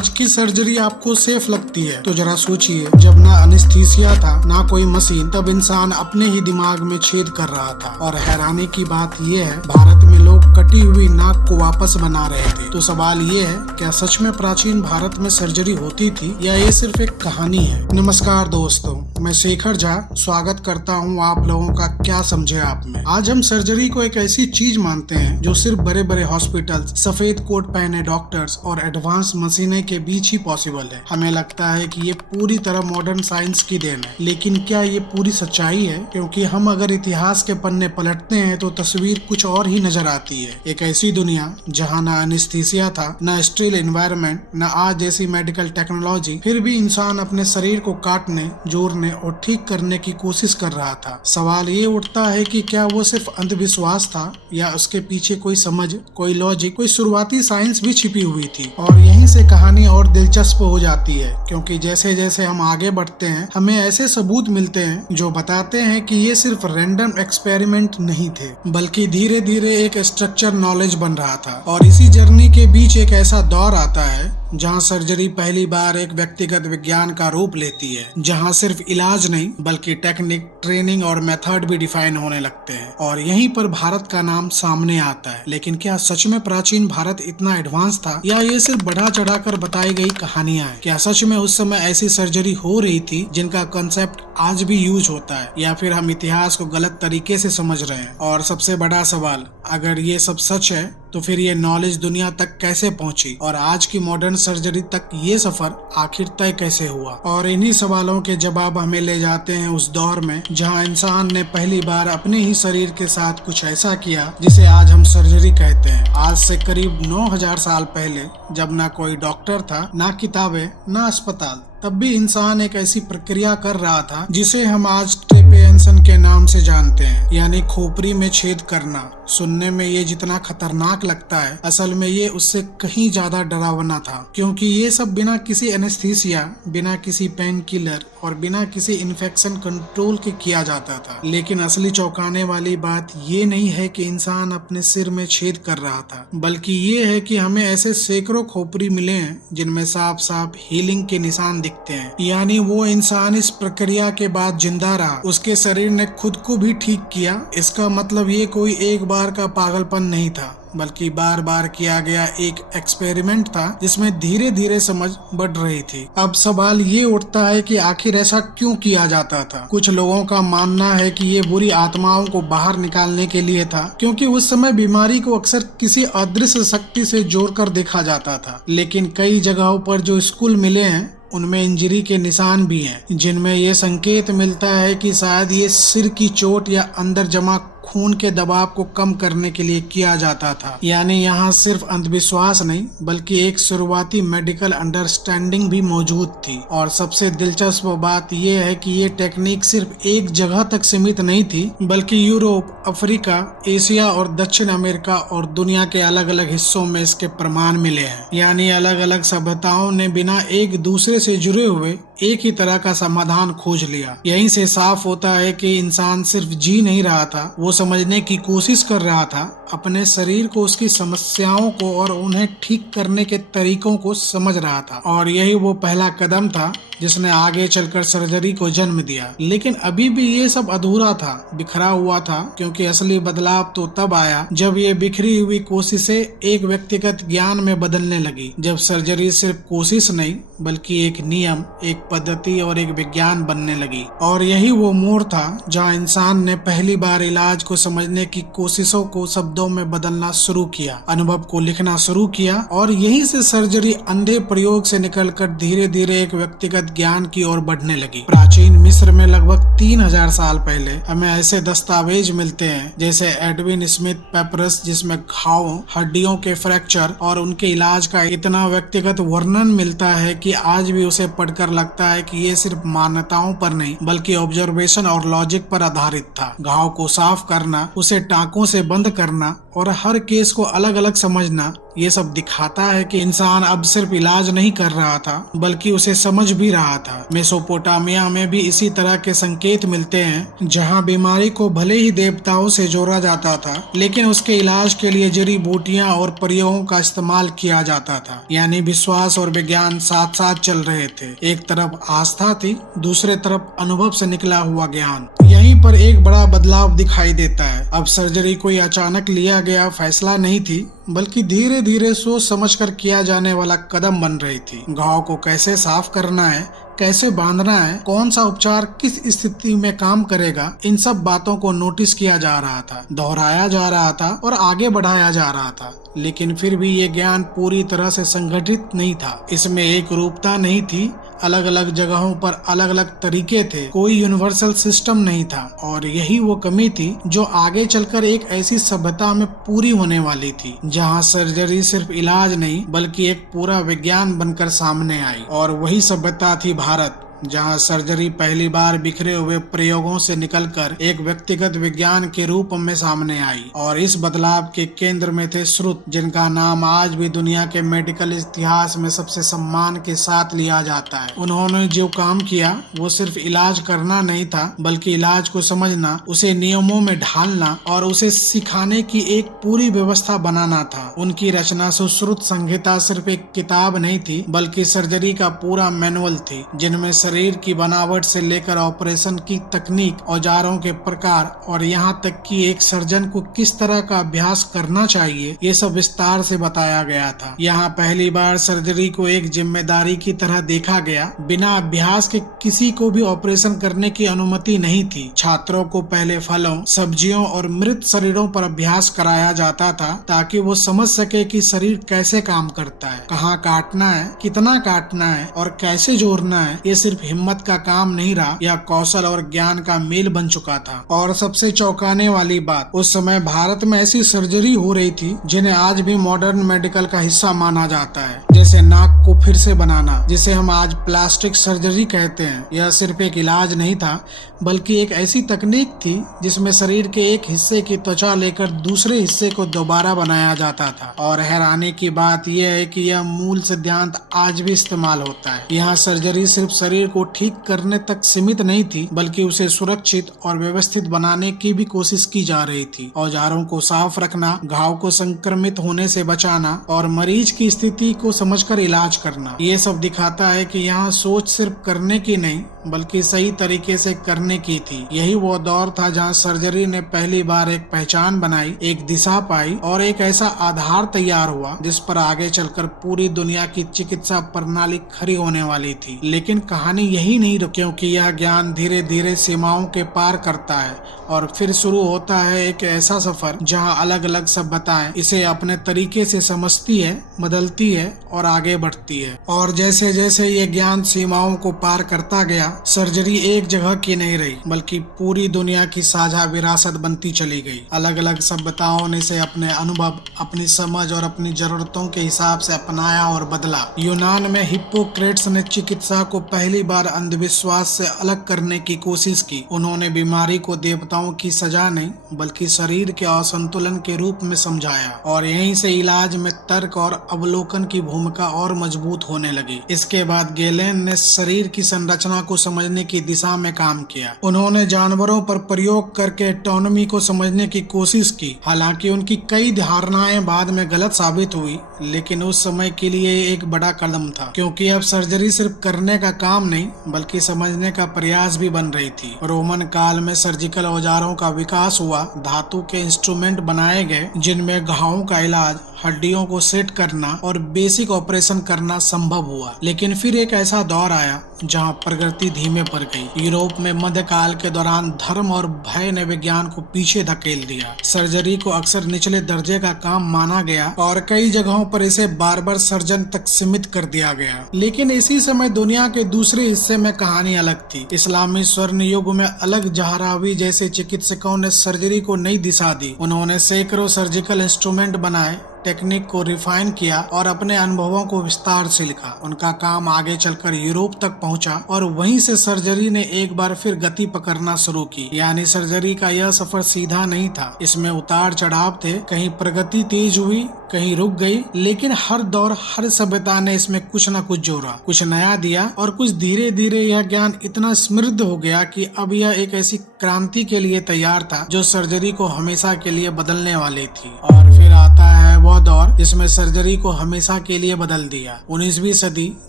आज की सर्जरी आपको सेफ लगती है तो जरा सोचिए, जब ना एनेस्थीसिया था ना कोई मशीन, तब इंसान अपने ही दिमाग में छेद कर रहा था। और हैरानी की बात यह है, भारत में लोग कटी हुई नाक को वापस बना रहे थे। तो सवाल ये है, क्या सच में प्राचीन भारत में सर्जरी होती थी या ये सिर्फ एक कहानी है? नमस्कार दोस्तों, मैं शेखर झा स्वागत करता हूँ आप लोगों का क्या समझे आप में। आज हम सर्जरी को एक ऐसी चीज मानते हैं जो सिर्फ बड़े बड़े हॉस्पिटल, सफेद कोट पहने डॉक्टर्स और एडवांस मशीनें के बीच ही पॉसिबल है। हमें लगता है कि ये पूरी तरह मॉडर्न साइंस की देन है, लेकिन क्या ये पूरी सच्चाई है? क्योंकि हम अगर इतिहास के पन्ने पलटते हैं तो तस्वीर कुछ और ही नजर आती है। एक ऐसी दुनिया जहाँ ना एनेस्थीसिया था, ना स्टीरिल एनवायरनमेंट, ना आज जैसी मेडिकल टेक्नोलॉजी, फिर भी इंसान अपने शरीर को काटने, जोड़ने और ठीक करने की कोशिश कर रहा था। सवाल ये उठता है कि क्या वो सिर्फ अंधविश्वास था या उसके पीछे कोई समझ, कोई लॉजिक, कोई शुरुआती साइंस भी छिपी हुई थी। और यहीं से कहानी और दिलचस्प हो जाती है, क्योंकि जैसे जैसे हम आगे बढ़ते हैं हमें ऐसे सबूत मिलते हैं जो बताते हैं कि ये सिर्फ रैंडम एक्सपेरिमेंट नहीं थे, बल्कि धीरे धीरे एक स्ट्रक्चर नॉलेज बन रहा था। और इसी जर्नी के बीच एक ऐसा दौर आता है जहां सर्जरी पहली बार एक व्यक्तिगत विज्ञान का रूप लेती है, जहां सिर्फ इलाज नहीं बल्कि टेक्निक, ट्रेनिंग और मेथड भी डिफाइन होने लगते हैं। और यहीं पर भारत का नाम सामने आता है। लेकिन क्या सच में प्राचीन भारत इतना एडवांस था या ये सिर्फ बढ़ा चढ़ाकर बताई गई कहानियां हैं? क्या सच में उस समय ऐसी सर्जरी हो रही थी जिनका कंसेप्ट आज भी यूज होता है, या फिर हम इतिहास को गलत तरीके से समझ रहे हैं? और सबसे बड़ा सवाल, अगर ये सब सच है तो फिर ये नॉलेज दुनिया तक कैसे पहुंची और आज की मॉडर्न सर्जरी तक ये सफर आखिर तय कैसे हुआ? और इन्हीं सवालों के जवाब हमें ले जाते हैं उस दौर में जहां इंसान ने पहली बार अपने ही शरीर के साथ कुछ ऐसा किया जिसे आज हम सर्जरी कहते हैं। आज से करीब 9000 साल पहले, जब ना कोई डॉक्टर था, ना किताबें, ना अस्पताल, तब भी इंसान एक ऐसी प्रक्रिया कर रहा था जिसे हम आज ट्रेपेंशन के नाम से जानते हैं, यानी खोपड़ी में छेद करना। सुनने में ये जितना खतरनाक लगता है, असल में ये उससे कहीं ज्यादा डरावना था, क्योंकि ये सब बिना किसी एनेस्थीसिया, बिना किसी पेन किलर और बिना किसी इन्फेक्शन कंट्रोल के किया जाता था। लेकिन असली चौंकाने वाली बात ये नहीं है कि इंसान अपने सिर में छेद कर रहा था, बल्कि ये है कि हमें ऐसे सैकड़ों खोपड़ी मिले हैं जिनमें साफ साफ हीलिंग के निशान दिखते हैं। यानी वो इंसान इस प्रक्रिया के बाद जिंदा रहा, उसके शरीर ने खुद को भी ठीक किया। इसका मतलब ये कोई एक बार का पागलपन नहीं था, बल्कि बार बार किया गया एक एक्सपेरिमेंट था जिसमें धीरे धीरे समझ बढ़ रही थी। अब सवाल ये उठता है कि आखिर ऐसा क्यों किया जाता था? कुछ लोगों का मानना है कि ये बुरी आत्माओं को बाहर निकालने के लिए था, क्योंकि उस समय बीमारी को अक्सर किसी अदृश्य शक्ति से जोड़कर देखा जाता था। लेकिन कई जगहों पर जो स्कूल मिले हैं उनमें इंजरी के निशान भी हैं, जिनमें ये संकेत मिलता है कि शायद ये सिर की चोट या अंदर जमा खून के दबाव को कम करने के लिए किया जाता था। यानी यहाँ सिर्फ अंधविश्वास नहीं बल्कि एक शुरुआती मेडिकल अंडरस्टैंडिंग भी मौजूद थी। और सबसे दिलचस्प बात यह है कि ये टेक्निक सिर्फ एक जगह तक सीमित नहीं थी, बल्कि यूरोप, अफ्रीका, एशिया और दक्षिण अमेरिका और दुनिया के अलग अलग हिस्सों में इसके प्रमाण मिले हैं। यानी अलग अलग सभ्यताओं ने बिना एक दूसरे से जुड़े हुए एक ही तरह का समाधान खोज लिया। यहीं से साफ होता है कि इंसान सिर्फ जी नहीं रहा था, वो समझने की कोशिश कर रहा था, अपने शरीर को, उसकी समस्याओं को और उन्हें ठीक करने के तरीकों को समझ रहा था। और यही वो पहला कदम था जिसने आगे चलकर सर्जरी को जन्म दिया। लेकिन अभी भी ये सब अधूरा था, बिखरा हुआ था, क्योंकि असली बदलाव तो तब आया जब ये बिखरी हुई कोशिशें एक व्यक्तिगत ज्ञान में बदलने लगी। जब सर्जरी सिर्फ कोशिश नहीं बल्कि एक नियम, एक पद्धति और एक विज्ञान बनने लगी। और यही वो मोड़ था जहाँ इंसान ने पहली बार इलाज को समझने की कोशिशों को शब्दों में बदलना शुरू किया, अनुभव को लिखना शुरू किया। और यहीं से सर्जरी अंधे प्रयोग से निकलकर धीरे धीरे एक व्यक्तिगत ज्ञान की ओर बढ़ने लगी। प्राचीन मिस्र में लगभग 3000 साल पहले हमें ऐसे दस्तावेज मिलते हैं जैसे एडविन स्मिथ पेपरस, जिसमें घाव, हड्डियों के फ्रैक्चर और उनके इलाज का इतना व्यक्तिगत वर्णन मिलता है कि आज भी उसे पढ़कर लगता है कि ये सिर्फ मान्यताओं पर नहीं बल्कि ऑब्जर्वेशन और लॉजिक पर आधारित था। घाव को साफ करना, उसे टांकों से बंद करना और हर केस को अलग अलग समझना, ये सब दिखाता है कि इंसान अब सिर्फ इलाज नहीं कर रहा था बल्कि उसे समझ भी रहा था। मेसोपोटामिया में भी इसी तरह के संकेत मिलते हैं, जहां बीमारी को भले ही देवताओं से जोड़ा जाता था लेकिन उसके इलाज के लिए जड़ी बूटियां और प्रयोगों का इस्तेमाल किया जाता था। यानी विश्वास और विज्ञान साथ साथ चल रहे थे। एक तरफ आस्था थी, दूसरे तरफ अनुभव से निकला हुआ ज्ञान। यहीं पर एक बड़ा बदलाव दिखाई देता है। अब सर्जरी कोई अचानक लिया गया फैसला नहीं थी, बल्कि धीरे धीरे सोच समझकर किया जाने वाला कदम बन रही थी। घाव को कैसे साफ करना है, कैसे बांधना है, कौन सा उपचार किस स्थिति में काम करेगा, इन सब बातों को नोटिस किया जा रहा था, दोहराया जा रहा था और आगे बढ़ाया जा रहा था। लेकिन फिर भी ये ज्ञान पूरी तरह से संगठित नहीं था। इसमें एक रूपता नहीं थी, अलग अलग जगहों पर अलग अलग तरीके थे, कोई यूनिवर्सल सिस्टम नहीं था। और यही वो कमी थी जो आगे चलकर एक ऐसी सभ्यता में पूरी होने वाली थी, जहां सर्जरी सिर्फ इलाज नहीं बल्कि एक पूरा विज्ञान बनकर सामने आई। और वही सभ्यता थी भारत, जहां सर्जरी पहली बार बिखरे हुए प्रयोगों से निकलकर एक व्यक्तिगत विज्ञान के रूप में सामने आई। और इस बदलाव के केंद्र में थे श्रुत, जिनका नाम आज भी दुनिया के मेडिकल इतिहास में सबसे सम्मान के साथ लिया जाता है। उन्होंने जो काम किया वो सिर्फ इलाज करना नहीं था, बल्कि इलाज को समझना, उसे नियमों में ढालना और उसे सिखाने की एक पूरी व्यवस्था बनाना था। उनकी रचना सुश्रुत संहिता सिर्फ एक किताब नहीं थी, बल्कि सर्जरी का पूरा मैनुअल थी, जिनमें शरीर की बनावट से लेकर ऑपरेशन की तकनीक, औजारों के प्रकार और यहाँ तक कि एक सर्जन को किस तरह का अभ्यास करना चाहिए, ये सब विस्तार से बताया गया था। यहाँ पहली बार सर्जरी को एक जिम्मेदारी की तरह देखा गया। बिना अभ्यास के किसी को भी ऑपरेशन करने की अनुमति नहीं थी। छात्रों को पहले फलों, सब्जियों और मृत शरीरों पर अभ्यास कराया जाता था, ताकि वो समझ सके कि शरीर कैसे काम करता है, कहाँ काटना है, कितना काटना है और कैसे जोड़ना है। ये सिर्फ हिम्मत का काम नहीं रहा, यह कौशल और ज्ञान का मेल बन चुका था। और सबसे चौंकाने वाली बात, उस समय भारत में ऐसी सर्जरी हो रही थी जिन्हें आज भी मॉडर्न मेडिकल का हिस्सा माना जाता है, जैसे नाक को फिर से बनाना, जिसे हम आज प्लास्टिक सर्जरी कहते हैं। यह सिर्फ एक इलाज नहीं था, बल्कि एक ऐसी तकनीक थी जिसमें शरीर के एक हिस्से की त्वचा लेकर दूसरे हिस्से को दोबारा बनाया जाता था। और हैरानी की बात यह है कि यह मूल सिद्धांत आज भी इस्तेमाल होता है। यहाँ सर्जरी सिर्फ शरीर को ठीक करने तक सीमित नहीं थी, बल्कि उसे सुरक्षित और व्यवस्थित बनाने की भी कोशिश की जा रही थी। औजारों को साफ रखना, घाव को संक्रमित होने से बचाना और मरीज की स्थिति को समझकर इलाज करना, ये सब दिखाता है कि यहाँ सोच सिर्फ करने की नहीं बल्कि सही तरीके से करने की थी। यही वो दौर था जहाँ सर्जरी ने पहली बार एक पहचान बनाई, एक दिशा पाई और एक ऐसा आधार तैयार हुआ जिस पर आगे चलकर पूरी दुनिया की चिकित्सा प्रणाली खड़ी होने वाली थी। लेकिन कहानी यही नहीं रुकी, क्योंकि यह ज्ञान धीरे धीरे सीमाओं के पार करता है और फिर शुरू होता है एक ऐसा सफर जहां अलग अलग सभ्यताएं इसे अपने तरीके से समझती है, बदलती है और आगे बढ़ती है। और जैसे जैसे ये ज्ञान सीमाओं को पार करता गया, सर्जरी एक जगह की नहीं रही बल्कि पूरी दुनिया की साझा विरासत बनती चली गई। अलग अलग सभ्यताओं ने इसे अपने अनुभव, अपनी समझ और अपनी जरूरतों के हिसाब से अपनाया और बदला। यूनान में हिप्पोक्रेट्स ने चिकित्सा को पहली बार अंधविश्वास से अलग करने की कोशिश की। उन्होंने बीमारी को देवताओं की सजा नहीं बल्कि शरीर के असंतुलन के रूप में समझाया, और यहीं से इलाज में तर्क और अवलोकन की भूमिका और मजबूत होने लगी। इसके बाद गेलेन ने शरीर की संरचना को समझने की दिशा में काम किया। उन्होंने जानवरों पर प्रयोग करके एटोनॉमी को समझने की कोशिश की। हालांकि उनकी कई धारणाएं बाद में गलत साबित हुई, लेकिन उस समय के लिए एक बड़ा कदम था, क्योंकि अब सर्जरी सिर्फ करने का काम नहीं बल्कि समझने का प्रयास भी बन रही थी। रोमन काल में सर्जिकल औजारों का विकास हुआ। धातु के इंस्ट्रूमेंट बनाए गए जिनमें घावों का इलाज, हड्डियों को सेट करना और बेसिक ऑपरेशन करना संभव हुआ। लेकिन फिर एक ऐसा दौर आया जहां प्रगति धीमे पड़ गई। यूरोप में मध्यकाल के दौरान धर्म और भय ने विज्ञान को पीछे धकेल दिया। सर्जरी को अक्सर निचले दर्जे का काम माना गया और कई जगहों पर इसे बार्बर सर्जन तक सीमित कर दिया गया। लेकिन इसी समय दुनिया के दूसरे हिस्से में कहानी अलग थी। इस्लामी स्वर्ण युग में अलग जहरावी जैसे चिकित्सकों ने सर्जरी को नई दिशा दी। उन्होंने सैकड़ों सर्जिकल इंस्ट्रूमेंट बनाए, टेक्निक को रिफाइन किया और अपने अनुभवों को विस्तार से लिखा। उनका काम आगे चलकर यूरोप तक पहुंचा और वहीं से सर्जरी ने एक बार फिर गति पकड़ना शुरू की। यानी सर्जरी का यह सफर सीधा नहीं था, इसमें उतार चढ़ाव थे। कहीं प्रगति तेज हुई, कहीं रुक गई, लेकिन हर दौर, हर सभ्यता ने इसमें कुछ न कुछ जोड़ा, कुछ नया दिया और कुछ धीरे धीरे यह ज्ञान इतना समृद्ध हो गया कि अब यह एक ऐसी क्रांति के लिए तैयार था जो सर्जरी को हमेशा के लिए बदलने वाली थी। और फिर आता है वह दौर जिसमें सर्जरी को हमेशा के लिए बदल दिया, 19वीं सदी,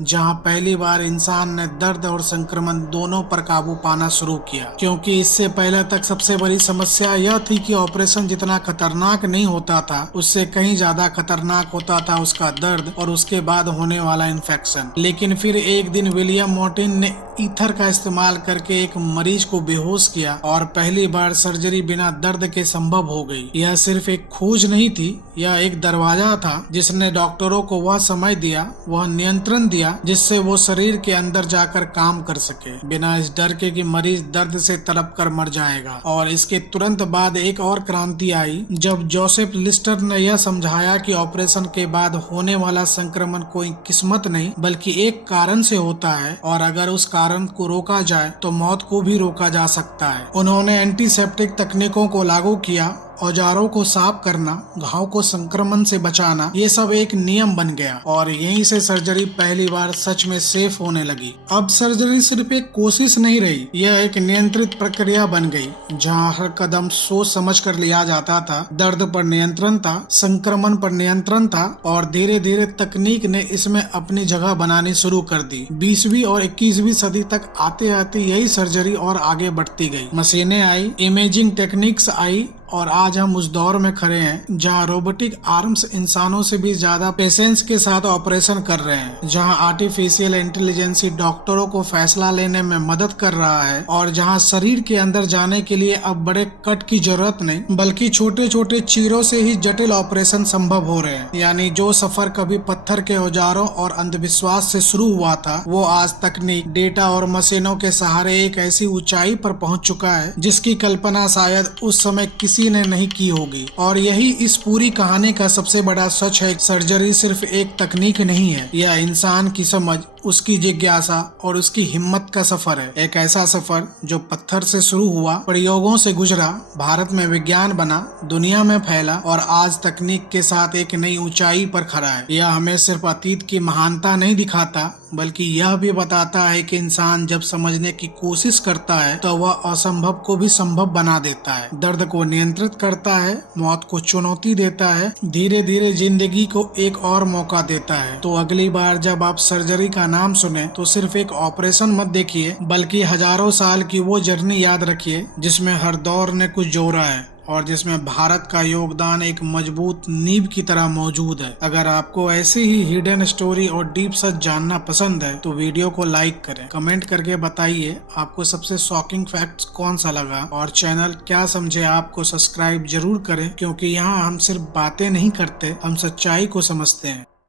जहां पहली बार इंसान ने दर्द और संक्रमण दोनों पर काबू पाना शुरू किया। क्योंकि इससे पहले तक सबसे बड़ी समस्या यह थी कि ऑपरेशन जितना खतरनाक नहीं होता था, उससे कहीं ज्यादा खतरनाक होता था उसका दर्द और उसके बाद होने वाला इन्फेक्शन। लेकिन फिर एक दिन विलियम मोर्टिन ने ईथर का इस्तेमाल करके एक मरीज को बेहोश किया और पहली बार सर्जरी बिना दर्द के संभव हो गई। यह सिर्फ एक खोज नहीं थी, यह एक दरवाजा था जिसने डॉक्टरों को वह समय दिया, वह नियंत्रण दिया जिससे वो शरीर के अंदर जाकर काम कर सके, बिना इस डर के कि मरीज दर्द से तड़प कर मर जाएगा। और इसके तुरंत बाद एक और क्रांति आई जब जोसेफ लिस्टर ने यह समझाया कि ऑपरेशन के बाद होने वाला संक्रमण कोई किस्मत नहीं बल्कि एक कारण से होता है और अगर उस कारण को रोका जाए तो मौत को भी रोका जा सकता है। उन्होंने एंटीसेप्टिक तकनीकों को लागू किया, औजारों को साफ करना, घाव को संक्रमण से बचाना, ये सब एक नियम बन गया और यहीं से सर्जरी पहली बार सच में सेफ होने लगी। अब सर्जरी सिर्फ एक कोशिश नहीं रही, यह एक नियंत्रित प्रक्रिया बन गई जहां हर कदम सोच समझ कर लिया जाता था। दर्द पर नियंत्रण था, संक्रमण पर नियंत्रण था और धीरे धीरे तकनीक ने इसमें अपनी जगह बनानी शुरू कर दी। 20वीं और 21वीं सदी तक आते आते यही सर्जरी और आगे बढ़ती गई। मशीनें आई, इमेजिंग टेक्निक्स आई और आज हम उस दौर में खड़े हैं जहां रोबोटिक आर्म्स इंसानों से भी ज्यादा पेशेंस के साथ ऑपरेशन कर रहे हैं, जहां आर्टिफिशियल इंटेलिजेंस डॉक्टरों को फैसला लेने में मदद कर रहा है और जहां शरीर के अंदर जाने के लिए अब बड़े कट की जरूरत नहीं बल्कि छोटे छोटे चीरों से ही जटिल ऑपरेशन संभव हो रहे हैं। यानी जो सफर कभी पत्थर के औजारों और अंधविश्वास से शुरू हुआ था, वो आज तकनीक, डेटा और मशीनों के सहारे एक ऐसी ऊंचाई पर पहुंच चुका है जिसकी कल्पना शायद उस समय किसी ने नहीं की होगी। और यही इस पूरी कहानी का सबसे बड़ा सच है। सर्जरी सिर्फ एक तकनीक नहीं है, यह इंसान की समझ, उसकी जिज्ञासा और उसकी हिम्मत का सफर है। एक ऐसा सफर जो पत्थर से शुरू हुआ, प्रयोगों से गुजरा, भारत में विज्ञान बना, दुनिया में फैला और आज तकनीक के साथ एक नई ऊंचाई पर खड़ा है। यह हमें सिर्फ अतीत की महानता नहीं दिखाता बल्कि यह भी बताता है कि इंसान जब समझने की कोशिश करता है तो वह असंभव को भी संभव बना देता है, दर्द को नियंत्रित करता है, मौत को चुनौती देता है, धीरे धीरे जिंदगी को एक और मौका देता है। तो अगली बार जब आप सर्जरी का नाम सुने तो सिर्फ एक ऑपरेशन मत देखिए बल्कि हजारों साल की वो जर्नी याद रखिए जिसमें हर दौर ने कुछ जोड़ा है और जिसमें भारत का योगदान एक मजबूत नींव की तरह मौजूद है। अगर आपको ऐसी ही हिडन स्टोरी और डीप सच जानना पसंद है तो वीडियो को लाइक करें, कमेंट करके बताइए आपको सबसे शॉकिंग फैक्ट्स कौन सा लगा और चैनल क्या समझे आपको सब्सक्राइब जरूर करें क्योंकि यहाँ हम सिर्फ बातें नहीं करते, हम सच्चाई को समझते हैं।